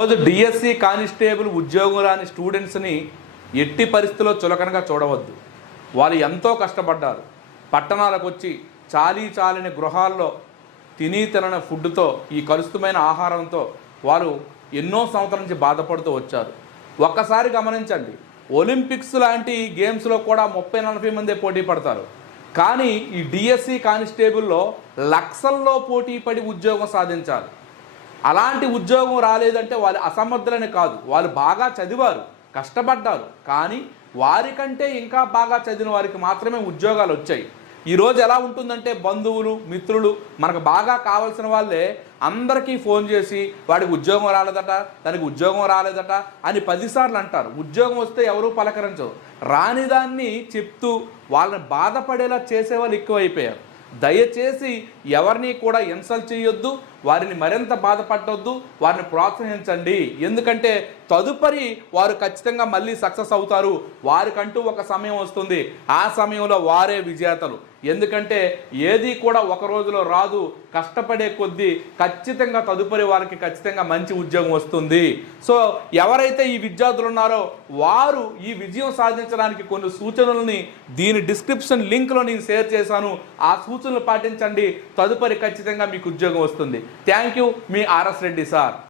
రోజు DSC constable ఉద్యోగం రాని స్టూడెంట్స్ని ఎట్టి పరిస్థితుల్లో చులకనగా చూడవద్దు. వాళ్ళు ఎంతో కష్టపడ్డారు. పట్టణాలకు వచ్చి చాలీ చాలని గృహాల్లో తిని తినని ఫుడ్తో ఈ కలుషితమైన ఆహారంతో వారు ఎన్నో సంవత్సరాల నుంచి బాధపడుతూ వచ్చారు. ఒక్కసారి గమనించండి. ఒలింపిక్స్ లాంటి గేమ్స్లో కూడా ముప్పై నలభై మందే పోటీ పడతారు. కానీ ఈ డిఎస్సి కానిస్టేబుల్లో లక్షల్లో పోటీ పడి ఉద్యోగం సాధించాలి. అలాంటి ఉద్యోగం రాలేదంటే వాళ్ళు అసమర్థులని కాదు. వాళ్ళు బాగా చదివారు కష్టపడ్డారు. కానీ వారికంటే ఇంకా బాగా చదివిన వారికి మాత్రమే ఉద్యోగాలు వచ్చాయి. ఈరోజు ఎలా ఉంటుందంటే బంధువులు మిత్రులు మనకు బాగా కావాల్సిన వాళ్ళే అందరికీ ఫోన్ చేసి వాడికి ఉద్యోగం రాలేదట దానికి ఉద్యోగం రాలేదట అని పదిసార్లు అంటారు. ఉద్యోగం వస్తే ఎవరూ పలకరించరు. రాని దాన్ని చెప్తూ వాళ్ళని బాధపడేలా చేసేవాళ్ళు ఎక్కువైపోయారు. దయచేసి ఎవరిని కూడా ఇన్సల్ట్ చేయొద్దు. వారిని మరింత బాధపడవద్దు వారిని ప్రోత్సహించండి. ఎందుకంటే తదుపరి వారు ఖచ్చితంగా మళ్ళీ సక్సెస్ అవుతారు. వారికంటూ ఒక సమయం వస్తుంది. ఆ సమయంలో వారే విజేతలు. ఎందుకంటే ఏది కూడా ఒక రోజులో రాదు. కష్టపడే కొద్దీ ఖచ్చితంగా తదుపరి వారికి ఖచ్చితంగా మంచి ఉద్యోగం వస్తుంది. సో ఎవరైతే ఈ విద్యార్థులు ఉన్నారో వారు ఈ విజయం సాధించడానికి కొన్ని సూచనలని దీని డిస్క్రిప్షన్ లింక్లో నేను షేర్ చేశాను. ఆ సూచనలు పాటించండి. తదుపరి ఖచ్చితంగా మీకు ఉద్యోగం వస్తుంది. థ్యాంక్ యూ మీ ఆర్ఎస్ రెడ్డి సార్.